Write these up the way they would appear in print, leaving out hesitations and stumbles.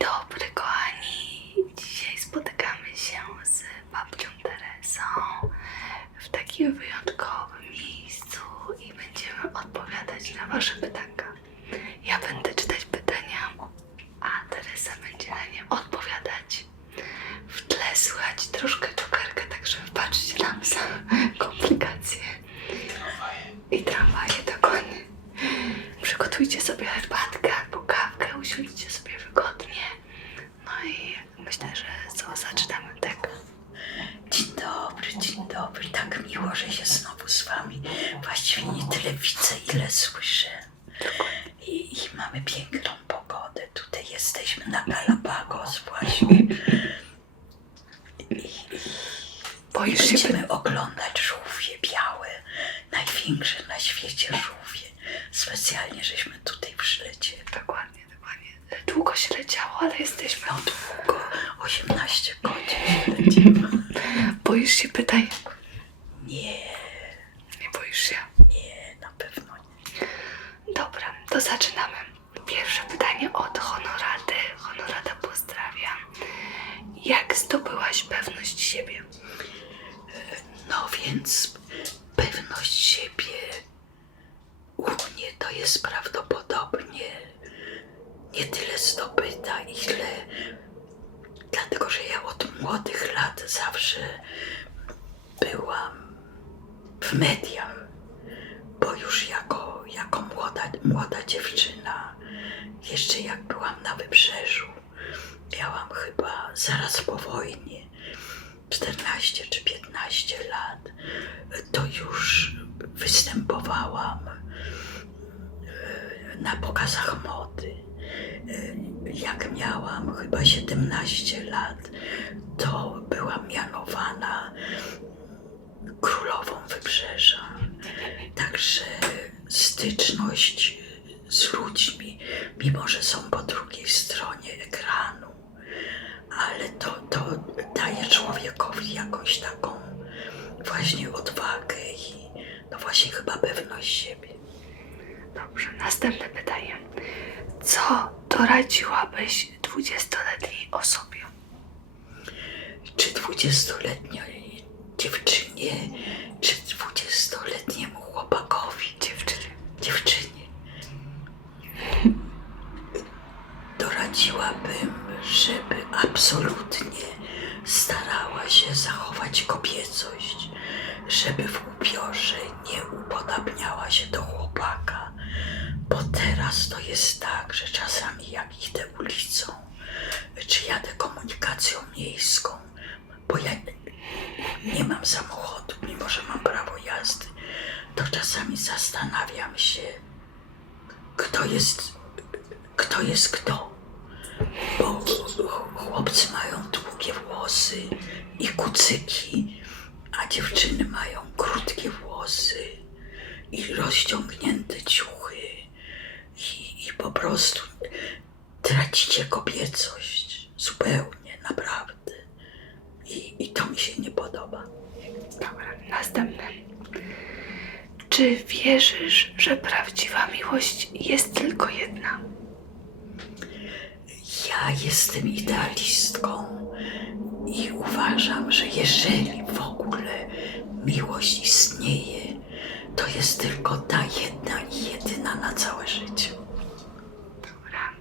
dobry, kochani. Dzisiaj spotykamy się z babcią Teresą w takim wyjątkowym miejscu i będziemy odpowiadać na wasze pytanka. Ja będę czytać pytania, a Teresa będzie na nie odpowiadać. W tle słychać troszkę cukierka, także wybaczcie nam za komplikacje. I tramwaje, dokładnie. Przygotujcie sobie herbatkę albo kawkę, usiądźcie sobie wygodnie. No i myślę, że zaczynamy, tak? Dzień dobry, tak miło, że się znowu z wami właściwie nie tyle widzę, ile słyszę. I mamy piękną pogodę, tutaj jesteśmy na Galapagos właśnie. Boisz się? Będziemy oglądać żółwie białe, największe na świecie żółwie. Specjalnie żeśmy tutaj przylecieli. Dokładnie. Długo się leciało, ale jesteśmy. No długo, 18 godzin leciało. Boisz się pytań? Nie, Boisz się? nie, na pewno nie. Dobra, to zaczynamy. Pierwsze pytanie od Honorady. Honorada pozdrawia. Jak zdobyłaś pewność siebie? No więc pewność siebie u mnie to jest prawdopodobnie nie tyle zdobyta, ile dlatego, że ja od młodych lat zawsze byłam w mediach, bo już jako młoda dziewczyna, jeszcze jak byłam na Wybrzeżu, miałam chyba zaraz po wojnie 14 czy 15 lat, to już występowałam na pokazach mody. Jak miałam chyba 17 lat, to byłam mianowana królową Wybrzeża. Także styczność z ludźmi, mimo że są po drugiej stronie ekranu, ale to daje człowiekowi jakąś taką właśnie odwagę i no właśnie chyba pewność siebie. Dobrze, następne pytanie. Co doradziłabyś 20-letniej osobie? Czy 20-letniej dziewczynie, czy 20-letniemu chłopakowi? Dziewczynie. Doradziłabym, żeby absolutnie starała się zachować kobiecość, żeby w ubiorze nie upodabniała się do chłopaka, bo teraz to jest tak, że czasami jak idę ulicą, czy jadę komunikacją miejską, bo ja nie mam samochodu, mimo że mam prawo jazdy, to czasami zastanawiam się, kto jest kto. Bo chłopcy mają długie włosy i kucyki, a dziewczyny mają krótkie włosy i rozciągnięte ciuchy i po prostu tracicie kobiecość zupełnie, naprawdę. I to mi się nie podoba. Dobra, następne. Czy wierzysz, że prawdziwa miłość jest tylko jedna? Ja jestem idealistką i uważam, że jeżeli w ogóle miłość istnieje, to jest tylko ta jedna i jedyna na całe życie. Dobra.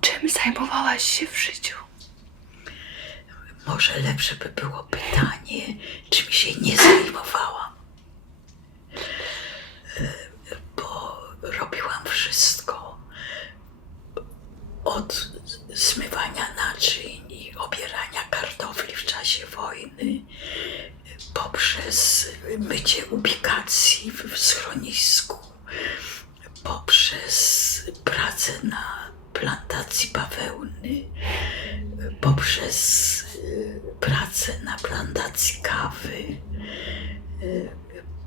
Czym zajmowałaś się w życiu? Może lepsze by było pytanie, czym się nie zajmowałam. Bo robiłam wszystko. Od zmywania naczyń i obierania kartofli w czasie wojny, poprzez mycie ubikacji w schronisku, poprzez pracę na plantacji bawełny, poprzez pracę na plantacji kawy,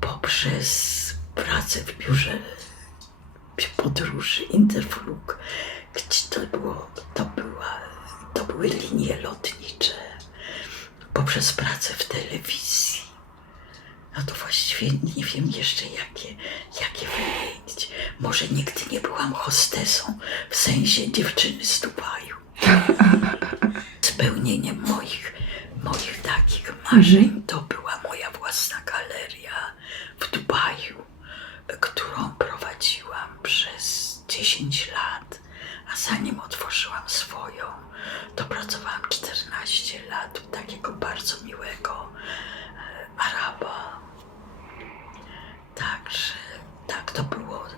poprzez pracę w biurze podróży Interflug, gdzie to były linie lotnicze, poprzez pracę w telewizji. No to właściwie nie wiem jeszcze jakie wymienić. Może nigdy nie byłam hostesą, w sensie dziewczyny z Dubaju. marzeń to była moja własna galeria w Dubaju, którą prowadziłam przez 10 lat, a zanim otworzyłam swoją, to pracowałam 14 lat u takiego bardzo miłego Araba. Także tak, to było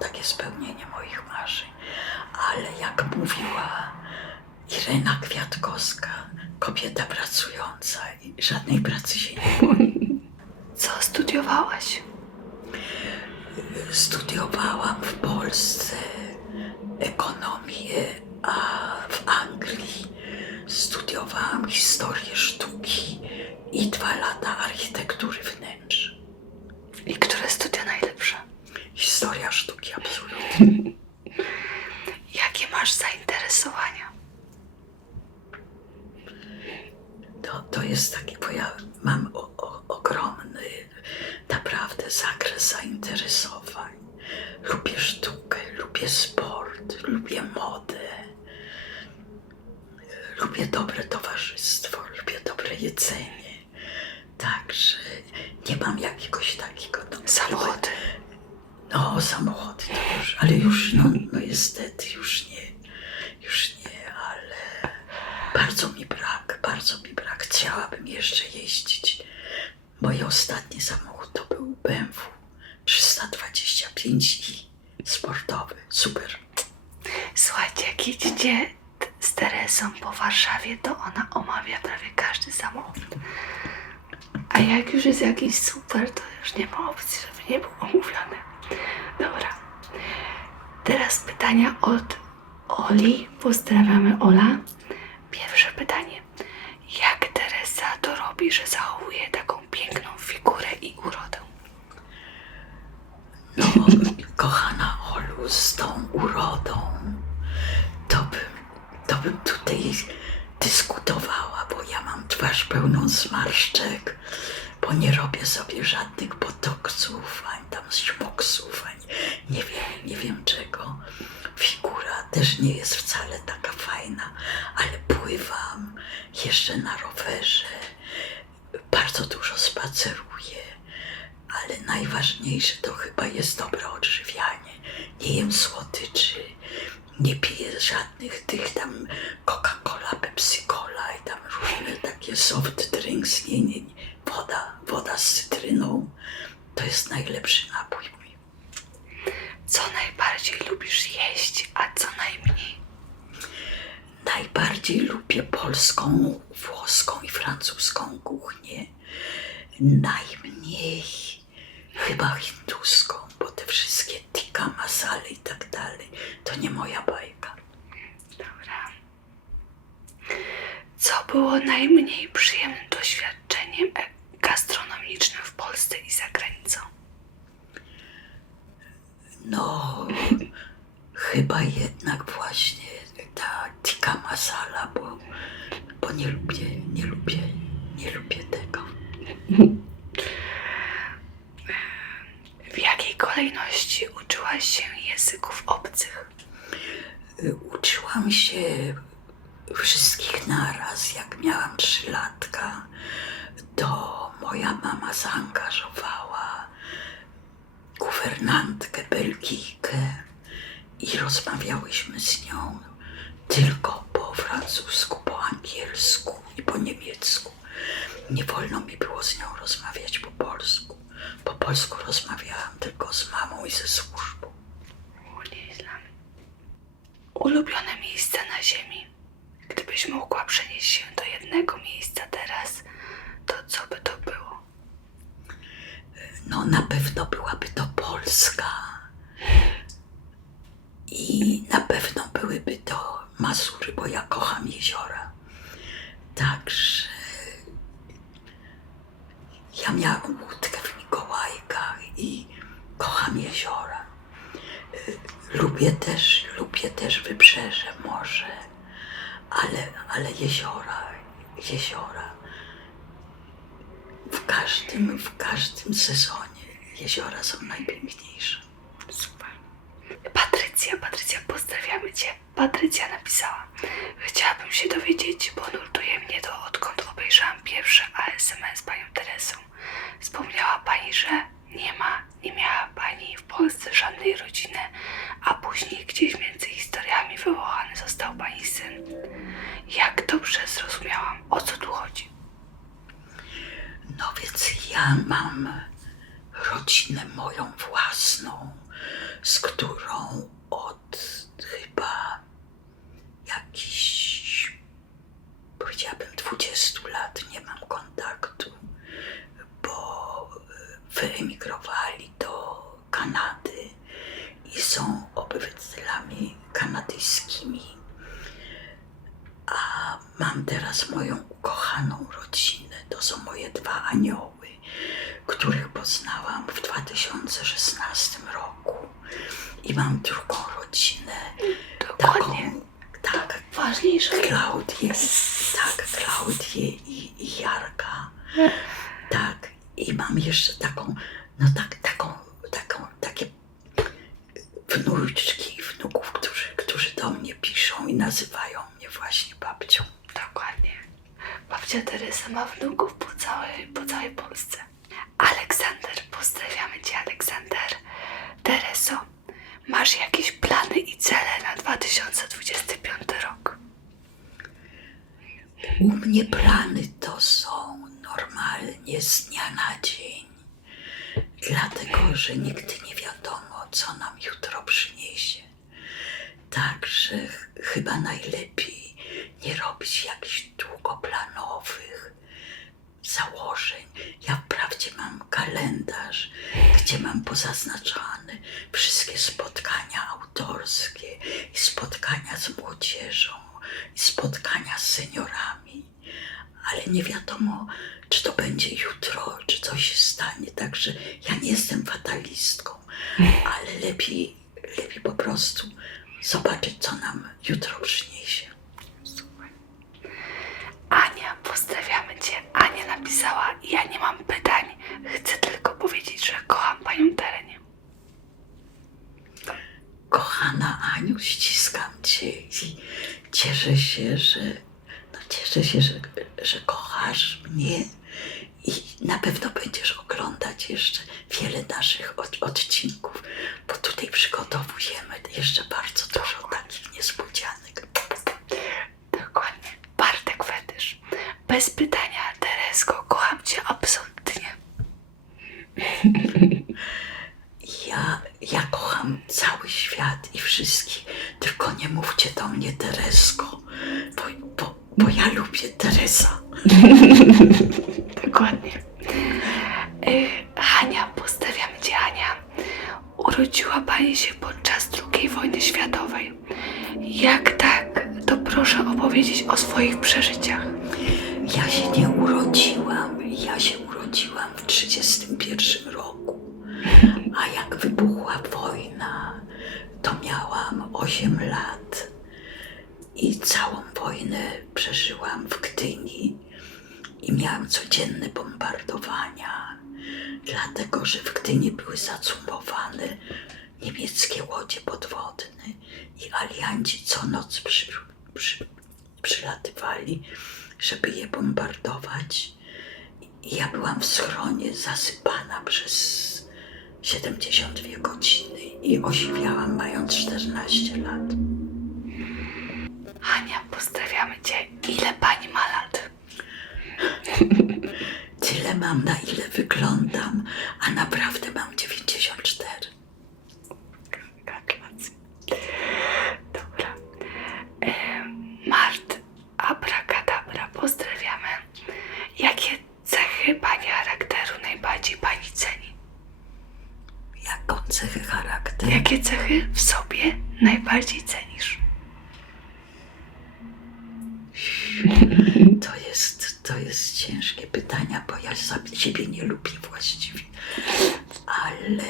takie spełnienie moich marzeń. Ale jak mówiła Irena Kwiatkowska, kobieta pracująca i żadnej pracy się nie boi. Co studiowałaś? Studiowałam w Polsce ekonomię, a w Anglii studiowałam historię sztuki i 2 lata architektury wnętrz. I które studia najlepsze? Historia sztuki absolutnie. Jakie masz zainteresowania? To jest takie, bo ja mam ogromny naprawdę zakres zainteresowań. Lubię sztukę, lubię sport, lubię modę, lubię dobre towarzystwo, lubię dobre jedzenie. Także nie mam jakiegoś takiego... Samochody. No, samochody to już, ale już, no niestety, już nie, ale bardzo mi brak. Chciałabym jeszcze jeździć. Mój ostatni samochód to był BMW 325i sportowy, super. Słuchajcie, jak jedziecie z Teresą po Warszawie, to ona omawia prawie każdy samochód. A jak już jest jakiś super, to już nie ma opcji, żeby nie był omówiony. Dobra. Teraz pytania od Oli. Pozdrawiamy, Ola. Pierwsze pytanie. Jak Teresa to robi, że zachowuje taką piękną figurę i urodę? No, kochana Olu, z tą urodą to bym tutaj dyskutowała, bo ja mam twarz pełną zmarszczek, bo nie robię sobie żadnych botoksów, ani tam śmoksów, ani nie wiem czego. Figura też nie jest wcale taka fajna, ale pływam, jeżdżę na rowerze, bardzo dużo spaceruję, ale najważniejsze to chyba jest dobre odżywianie. Nie jem słodyczy, nie piję żadnych tych tam Coca-Cola, Pepsi-Cola i tam różne takie soft drinks. Nie. Woda z cytryną to jest najlepszy napój mój. Co najbardziej lubisz jeść, a co najmniej? Najbardziej lubię polską, włoską i francuską kuchnię. Najmniej chyba hinduską, bo te wszystkie tikka masale i tak dalej, to nie moja bajka. Dobra. Co było najmniej przyjemnym doświadczeniem gastronomicznym w Polsce i za granicą? No, chyba jednak właśnie ta tikka masala, bo nie lubię tego. W jakiej kolejności uczyłaś się języków obcych? Uczyłam się wszystkich naraz. Jak miałam 3 latka, to moja mama zaangażowała guwernantkę Belgijkę i rozmawiałyśmy z nią tylko po francusku, po angielsku i po niemiecku. Nie wolno mi było z nią rozmawiać po polsku. Po polsku rozmawiałam tylko z mamą i ze służbą. Nieźle. Ulubione miejsce na ziemi. Gdybyś mogła przenieść się do jednego miejsca teraz, to co by to było? No na pewno byłaby to Polska. I na pewno byłyby to Mazury, bo ja kocham jeziora. Także ja miałam łódkę w Mikołajkach i kocham jeziora. Lubię też wybrzeże, morze, ale jeziora. W każdym sezonie jeziora są najpiękniejsze. Super. Patrycja, pozdrawiamy Cię. Patrycja napisała: chciałabym się dowiedzieć, bo nurtuje mnie to, odkąd obejrzałam pierwsze ASMR został pani syn. Jak dobrze zrozumiałam, o co tu chodzi? No więc ja mam rodzinę moją własną, z którą od chyba jakichś, powiedziałabym, 20 lat nie mam kontaktu, bo wyemigrowali do Kanady i są obywatelami kanadyjskimi. A mam teraz moją ukochaną rodzinę. To są moje 2 anioły, których poznałam w 2016 roku. I mam drugą rodzinę, Dokładnie. tak, Ważniejsze. Klaudię i Jarka. Tak, i mam jeszcze taką, takie wnuczki i wnuków, którzy do mnie piszą i nazywają mnie właśnie babcią. Dokładnie. Babcia Teresa ma wnuków po całej Polsce. Aleksander, pozdrawiamy Cię, Aleksander. Tereso, masz jakieś plany i cele na 2025 rok? U mnie plany to są normalnie z dnia na dzień, dlatego że nigdy nie wiadomo, co nam jutro przyniesie. Także chyba najlepiej nie robić jakichś długoplanowych założeń. Ja wprawdzie mam kalendarz, gdzie mam pozaznaczane wszystkie spotkania autorskie i spotkania z młodzieżą i spotkania z seniorami, ale nie wiadomo, czy to będzie jutro, czy coś się stanie. Także ja nie jestem fatalistką, ale lepiej po prostu zobaczyć, co nam jutro przyniesie. Ania, pozdrawiamy Cię. Ania napisała, ja nie mam pytań, chcę tylko powiedzieć, że kocham Panią Terenię. Kochana Aniu, ściskam Cię i cieszę się, że kochasz mnie i na pewno będziesz oglądać jeszcze wiele naszych odcinków, bo tutaj przygotowujemy jeszcze bardzo dużo takich niespodzianek. Dokładnie. Bartek Fetysz. Bez pytania, Teresko, kocham Cię absolutnie. Ja kocham cały świat i wszystkich, tylko nie mówcie do mnie Teresko, bo ja lubię Teresa. Dokładnie. Hania, pozdrawiamy Cię, Hania. Urodziła Pani się podczas II wojny światowej. Jak tak, to proszę opowiedzieć o swoich przeżyciach. Ja się nie urodziłam. Ja się urodziłam w 1931 roku. A jak wybuchła wojna, to miałam 8 lat. I całą wojnę przeżyłam w Gdyni. I miałam codzienne bombardowania, dlatego że w Gdyni były zacumowane niemieckie łodzie podwodne i alianci co noc przylatywali, żeby je bombardować. I ja byłam w schronie zasypana przez 72 godziny i osiwiałam mając 14 lat. Hania, pozdrawiamy Cię. Ile Pani ma lat? Tyle mam, na ile wyglądam, a naprawdę mam 94. Gratulacje. Dobra. Mart, abrakadabra, pozdrawiamy. Jakie cechy Pani charakteru najbardziej Pani ceni? Jaką cechę charakteru? Jakie cechy w sobie najbardziej cenisz? To jest ciężkie pytania, bo ja siebie nie lubię właściwie. Ale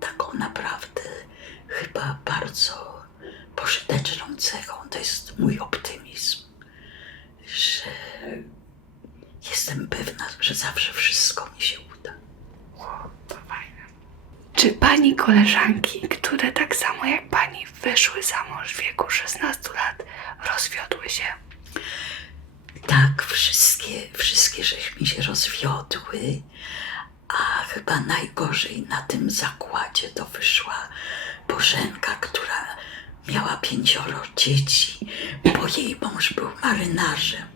taką naprawdę chyba bardzo pożyteczną cechą to jest mój optymizm, że jestem pewna, że zawsze wszystko mi się uda. To fajne. Czy Pani koleżanki, które tak samo jak Pani wyszły za mąż w wieku 16 lat, rozwiodły się? Tak, wszystkie żeśmy się rozwiodły, a chyba najgorzej na tym zakładzie to wyszła Bożenka, która miała 5 dzieci, bo jej mąż był marynarzem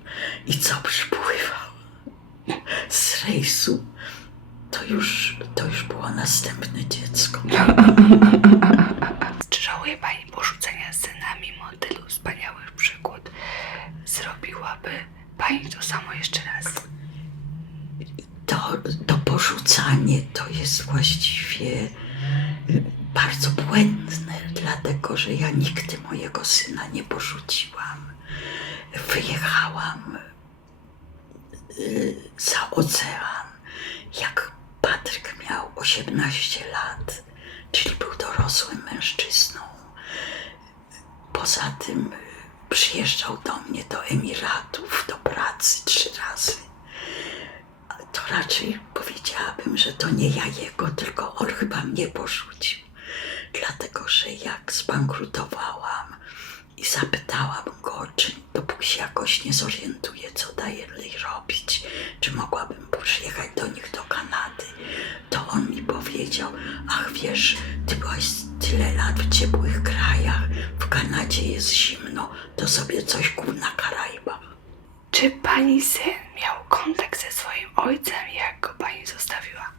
i co przypływał z rejsu, to już było następne dziecko. Czy żałuje pani porzucenia syna mimo tylu wspaniałych przygód? Zrobiłaby pani to samo jeszcze raz? To porzucanie to jest właściwie bardzo błędne, dlatego że ja nigdy mojego syna nie porzuciłam. Wyjechałam za ocean, jak Patryk miał 18 lat, czyli był dorosłym mężczyzną. Poza tym przyjeżdżał do mnie do Emiratów, do pracy 3 razy. To raczej powiedziałabym, że to nie ja jego, tylko on chyba mnie porzucił. Dlatego, że jak zbankrutowałam i zapytałam go, czy dopóki się jakoś nie zorientuję, co dalej robić, czy mogłabym przyjechać do nich do Kanady, to on mi powiedział: ach wiesz, ty byłaś tyle lat w ciepłych krajach, w Kanadzie jest zimno, to sobie coś kup na Karaibach. Czy pani syn miał kontakt ze swoim ojcem, jak go pani zostawiła?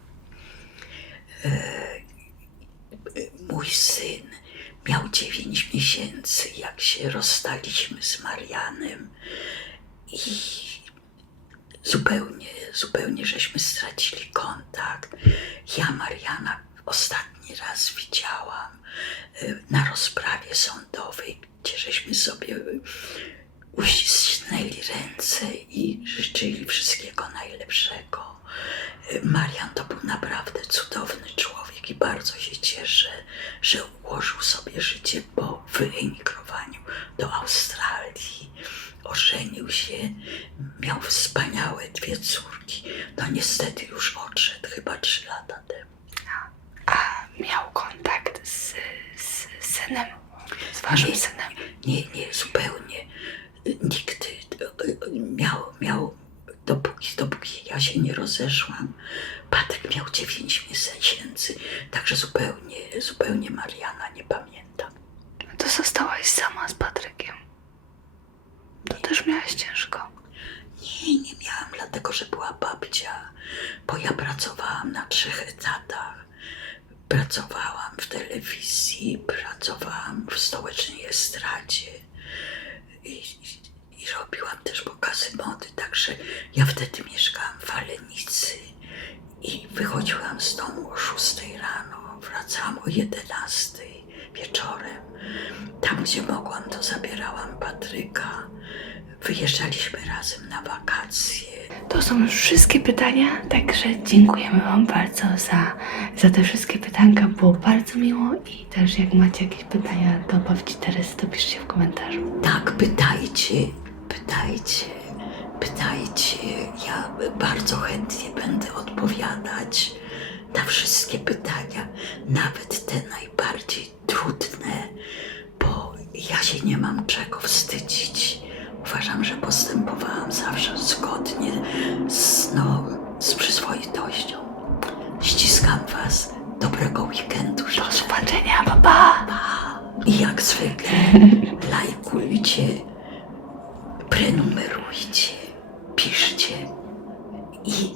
Mój syn miał 9 miesięcy, jak się rozstaliśmy z Marianem i zupełnie żeśmy stracili kontakt. Ja Mariana ostatni raz widziałam na rozprawie sądowej, gdzie żeśmy sobie uścisnęli ręce i życzyli wszystkiego najlepszego. Marian to był naprawdę cudowny człowiek i bardzo się cieszę, że ułożył sobie życie po wyemigrowaniu do Australii. Ożenił się, miał wspaniałe 2 córki. No niestety już odszedł chyba 3 lata temu. A miał kontakt z synem? Z waszym synem? Nie, zupełnie. Nigdy. Miał dopóki ja się nie rozeszłam. Patryk miał 9 miesięcy, także zupełnie Mariana nie pamiętam. To zostałaś sama z Patrykiem. To też miałaś ciężko. Nie miałam, dlatego że była babcia, bo ja pracowałam na 3 etatach. Pracowałam w telewizji, pracowałam w stołecznej estradzie i robiłam też pokazy mody, także ja wtedy mieszkałam w Falenicy i wychodziłam z domu o 6 rano, wracałam o 11 wieczorem. Tam, gdzie mogłam, to zabierałam Patryka. Wyjeżdżaliśmy razem na wakacje. To są już wszystkie pytania, także dziękujemy wam bardzo za te wszystkie pytanka. Było bardzo miło i też jak macie jakieś pytania do babci Teresy, to piszcie w komentarzu. Tak, pytajcie. Ja bardzo chętnie będę odpowiadać na wszystkie pytania, nawet te najbardziej trudne, bo ja się nie mam czego wstydzić. Uważam, że postępowałam zawsze zgodnie z przyzwoitością. Ściskam was. Dobrego weekendu. Do zobaczenia, pa pa! I jak zwykle lajkujcie, prenumerujcie, piszcie i